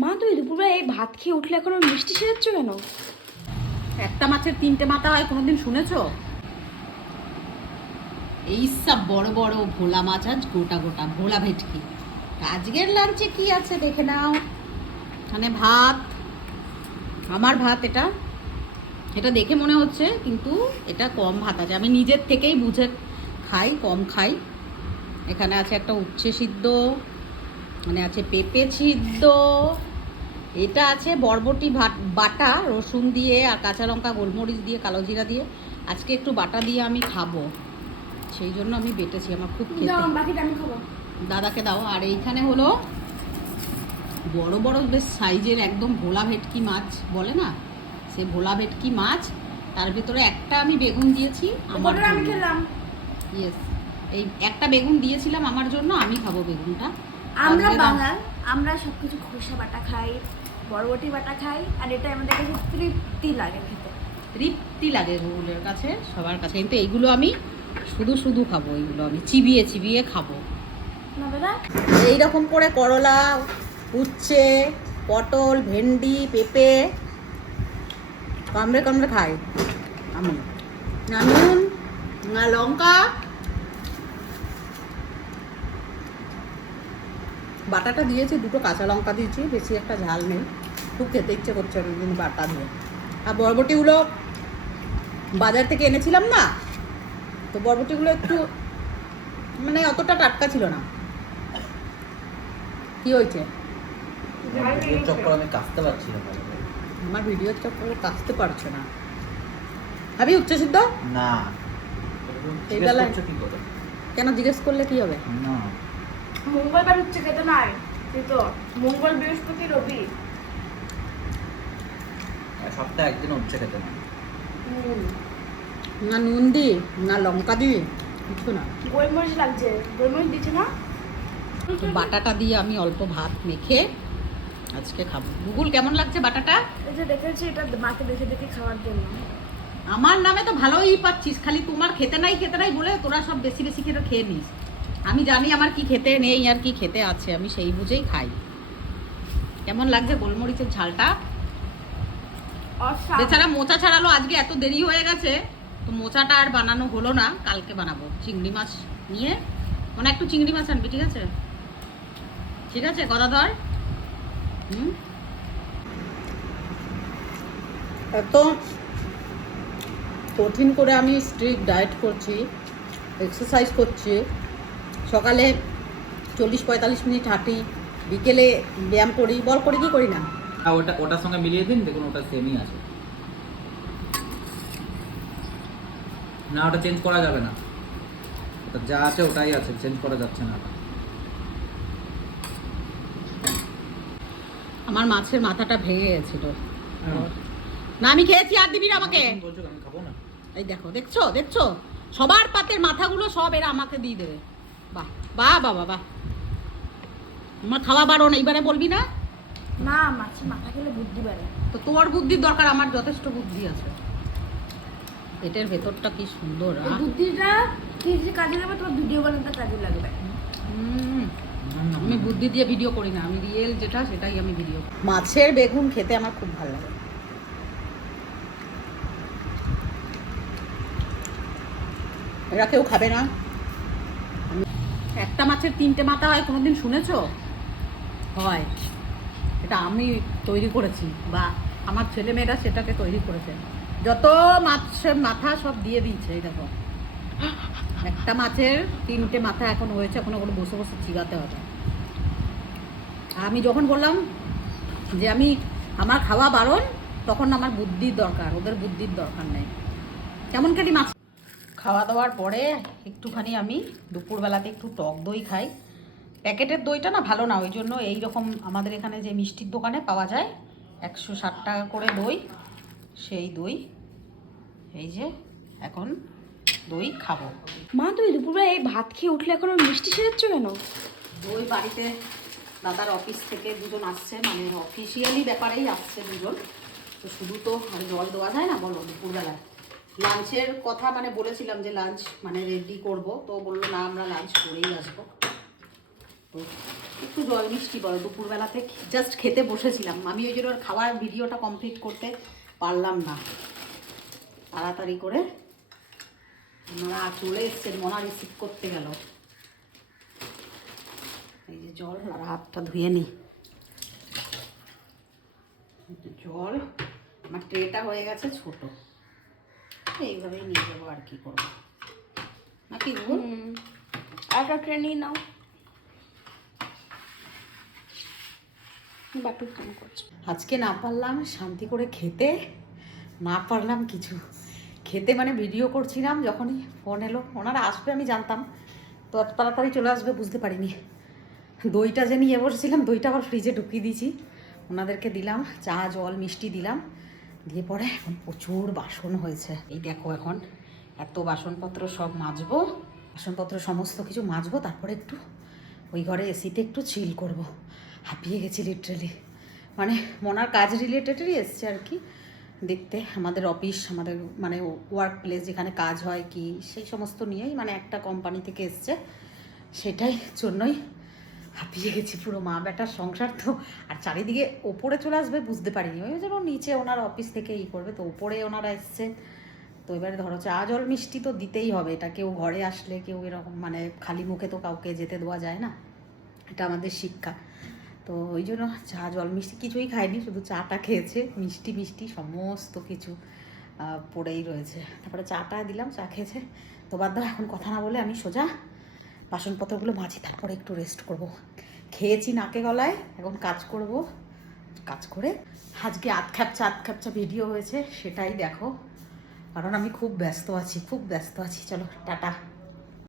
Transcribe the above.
মা তুই দুপুরবেলা এই ভাত খেয়ে উঠলে এখনো মিষ্টি সেরাচ্ছ কেন? একটা মাছের তিনটে মাথা হয়, কোনোদিন শুনেছো? এই সব বড় বড় ভোলা মাছ, আজ গোটা গোটা ভোলা ভেটকি। আজকের লাঞ্চে কি আছে দেখে নাও। এখানে ভাত, আমার ভাত, এটা এটা দেখে মনে হচ্ছে কিন্তু এটা কম ভাত আছে, আমি নিজের থেকেই বুঝে খাই, কম খাই। এখানে আছে একটা উচ্ছে সিদ্ধ, মানে আছে পেঁপে সিদ্ধ, এটা আছে বরবটি বাটা রসুন দিয়ে আর কাঁচা লঙ্কা গোলমরিচ দিয়ে কালো জিরা দিয়ে। আজকে একটু বাটা দিয়ে আমি খাবো, সেই জন্য আমি বেটেছি, আমার খুব খেতে। বাকিটা আমি খাবো। দাদাকে দাও। আর এইখানে হলো বড় বড় বেশ সাইজের একদম ভোলা ভেটকি মাছ বলে না, সে ভোলা ভেটকি মাছ, তার ভিতরে একটা আমি বেগুন দিয়েছি আমার জন্য। আমি খেলাম। ইয়েস, এই একটা বেগুন দিয়েছিলাম আমার জন্য, আমি খাবো বেগুনটা। আমরা বাঙাল, আমরা সবকিছু খোসা বাটা খাই, বরবটি বাটা খাই, আর এটা আমাদের কাছে তৃপ্তি লাগে খেতে। তৃপ্তি লাগে গুগলের কাছে, সবার কাছে, কিন্তু এইগুলো আমি শুধু শুধু খাবো, এইগুলো আমি চিবিয়ে চিবিয়ে খাবো। না দাদা, এইরকম করে করলা, উচ্ছে, পটল, ভেন্ডি, পেঁপে কামড়ে কামড়ে খাই আমি। না নুন, না লঙ্কা। বাটাটা দিয়েছি, দুটো কাঁচা লঙ্কা দিয়েছি, বেশি একটা ঝাল নেই, খুব খেতে ইচ্ছে করছে অনেকদিন বাটা দিয়ে। আর বরবটিগুলো বাজার থেকে এনেছিলাম না, তো বরবটিগুলো একটু মানে অতটা টাটকা ছিল না। কি হয়েছে? ভিডিওর চক্কর আমি কাটতে পারছি না। আমার ভিডিওর চক্করে কাটতে পারছো না। ভাবি উচ্চ সিদ্ধ না, এই জিজ্ঞেস বেলায়? করছো কি করে? কেন জিজ্ঞেস করলে কি হবে? না, মঙ্গলবার উচ্ছে খেতে নাই, কিন্তু মঙ্গল বৃহস্পতি রবি সপ্তাহে একদিন উচ্ছে খেতে না। না নুন দি, না লঙ্কা দি, কিছু না। গোলমরিচ লাগছে, গোলমরিচ দিচ্ছে না। তো বাটাটা দিয়ে আমি অল্প ভাত মেখে আজকে খাবো। গুগল কেমন লাগছে বাটাটা? এই যে দেখেছি, এটা মাকে দেখে দেখে খাওয়ার জন্য। আমার নামে তো ভালোই পাচ্ছিস, খালি তোমার খেতে নাই বলে তোরা সব বেশি বেশি খেতে খেয়ে নিস। আমি জানি আমার কি খেতে নেই আর কি খেতে আছে, আমি সেই বুঝেই খাই। কেমন লাগছে গোলমরিচের ঝালটা? বেচারা মোচা ছাড়ালো, আজকে এত দেরি হয়ে গেছে, তো মোচাটা আর বানানো হলো না, কালকে বানাবো। চিংড়ি মাছ নিয়ে, মানে একটু চিংড়ি মাছ আনবি, ঠিক আছে? ঠিক আছে গদাধর। এত কঠিন করে আমি স্ট্রিক্ট ডায়েট করছি, এক্সারসাইজ করছি, সকালে 40-45 মিনিট হাঁটি, বিকেলে ব্যায়াম করি, বল করি কি করি না? ওটার সঙ্গে মিলিয়ে দিন, দেখুন ওটা সেমই আছে। না, ওটা চেঞ্জ করা যাবে না, ওটা যা আছে ওটাই আছে, চেঞ্জ করা যাচ্ছে না। আমার মাছের মাথাটা ভেঙে গেছিল না, আমি খেয়েছি, আর দিবি না আমাকে? বলছো আমি খাবো না? এই দেখো, দেখছো সবার পাতের মাথাগুলো সব এরা আমাকে দিয়ে দেবে। বাহ বাহ বাহ বাহ, আমার খাওয়া বারণ, এইবারে বলবি না? না, মাছের মাথা খেলে বুদ্ধি বাড়ে। তো তোর বুদ্ধির দরকার, আমার যথেষ্ট বুদ্ধি আছে। পেটের ভেতরটা কি সুন্দর। এই বুদ্ধিটা কি যে কাজে লাগবে, তোমার ভিডিও বানাতে কাজে লাগবে। আমি বুদ্ধি দিয়ে ভিডিও করি না, আমি রিয়েল যেটা সেটাই আমি ভিডিও। মাছের বেগুন খেতে আমার খুব ভালো লাগে। এরা কেউ খাবে না। একটা মাছের তিনটে মাথা হয়, কোনোদিন শুনেছো? হয়, এটা আমি তৈরি করেছি, বা আমার ছেলে মেয়েরা সেটাকে তৈরি করেছে। যত মাছের মাথা সব দিয়ে দিয়েছে, এই দেখো, একটা মাছের তিনটে মাথা এখন হয়েছে, এখন ওগুলো বসে বসে চিগাতে হবে। আমি যখন বললাম যে আমার খাওয়া বারণ, তখন আমার বুদ্ধির দরকার, ওদের বুদ্ধির দরকার নেই। কেমন খেলি মাছ? খাওয়া দাওয়ার পরে একটুখানি আমি দুপুরবেলাতে একটু টক দই খাই। প্যাকেটের দইটা না ভালো না, ওই জন্য এইরকম আমাদের এখানে যে মিষ্টির দোকানে পাওয়া যায় 160 টাকা করে দই, সেই দই, এই যে এখন দই খাবো। মা তুই দুপুরবেলা এই ভাত খেয়ে উঠলে এখনো মিষ্টি সেরাচ্ছ কেন? দই বাড়িতে দাদার অফিস থেকে দুজন আসছে, মানে অফিসিয়ালি ব্যাপারেই আসছে দুজন, তো শুধু তো আর জল দেওয়া যায় না বলো দুপুরবেলায়। লাঞ্চের কথা মানে বলেছিলাম যে লাঞ্চ মানে রেডি করব, তো বললো না আমরা লাঞ্চ করেই আসবো। তো একটু জল মিষ্টি বলো, দুপুরবেলাতে জাস্ট খেতে বসেছিলাম আমি, ওই জন্য ওর খাওয়ার ভিডিওটা কমপ্লিট করতে পারলাম না। তাড়াতাড়ি করে ওনারা চলে এসছেন, মনা রিসিভ করতে গেল। এই যে জল, আর হাতটা ধুয়ে নিই। জল, আমার ট্রেটা হয়ে গেছে ছোট, এইভাবেই নিয়ে যাবো, আর কি করবো নাকি গো? একটা ট্রে নিয়ে নাও, বাটু ফোন করছে। আজকে না পারলাম শান্তি করে খেতে, না পারলাম কিছু খেতে, মানে ভিডিও করছিলাম যখনই ফোন এলো। ওনারা আসবে আমি জানতাম, তো এত তাড়াতাড়ি চলে আসবে বুঝতে পারিনি। দইটা যে নিয়ে বসেছিলাম, দইটা আবার ফ্রিজে ঢুকিয়ে দিয়েছি, ওনাদেরকে দিলাম চা জল মিষ্টি দিলাম, দিয়ে পরে এখন প্রচুর বাসন হয়েছে। এই দেখো এখন এত বাসনপত্র সব মাজবো, বাসনপত্র সমস্ত কিছু মাজবো, তারপরে একটু ওই ঘরে এসিতে একটু চিল করব। হাঁপিয়ে গেছি লিটারেলি, মানে মনার কাজ রিলেটেডই এসছে আর কি, দেখতে আমাদের অফিস, আমাদের মানে ওয়ার্ক প্লেস যেখানে কাজ হয় কি সেই সমস্ত নিয়েই, মানে একটা কোম্পানি থেকে এসছে, সেটাই জন্যই হাঁপিয়ে গেছি পুরো। মা বেটার সংসার তো, আর চারিদিকে ওপরে চলে আসবে বুঝতে পারিনি, ওই জন্য নিচে ওনার অফিস থেকে ই করবে, তো ওপরে ওনারা এসছে। তো এবারে ধরো চা জল মিষ্টি তো দিতেই হবে, এটা কেউ ঘরে আসলে কেউ এরকম মানে খালি মুখে তো কাউকে যেতে দেওয়া যায় না, এটা আমাদের শিক্ষা। তো ওই জন্য চা জল মিষ্টি কিছুই খায়নি, শুধু চাটা খেয়েছে, মিষ্টি মিষ্টি সমস্ত কিছু পড়েই রয়েছে। তারপরে চাটা দিলাম, চা খেয়েছে। তো বাদ দাও, এখন কথা না বলে আমি সোজা বাসনপত্রগুলো মাজি, তারপরে একটু রেস্ট করব। খেয়েছি নাকে গলায়, এখন কাজ করব, কাজ করে আজকে আধ খ্যাপচা ভিডিও হয়েছে সেটাই দেখো, কারণ আমি খুব ব্যস্ত আছি, খুব ব্যস্ত আছি। চলো টাটা।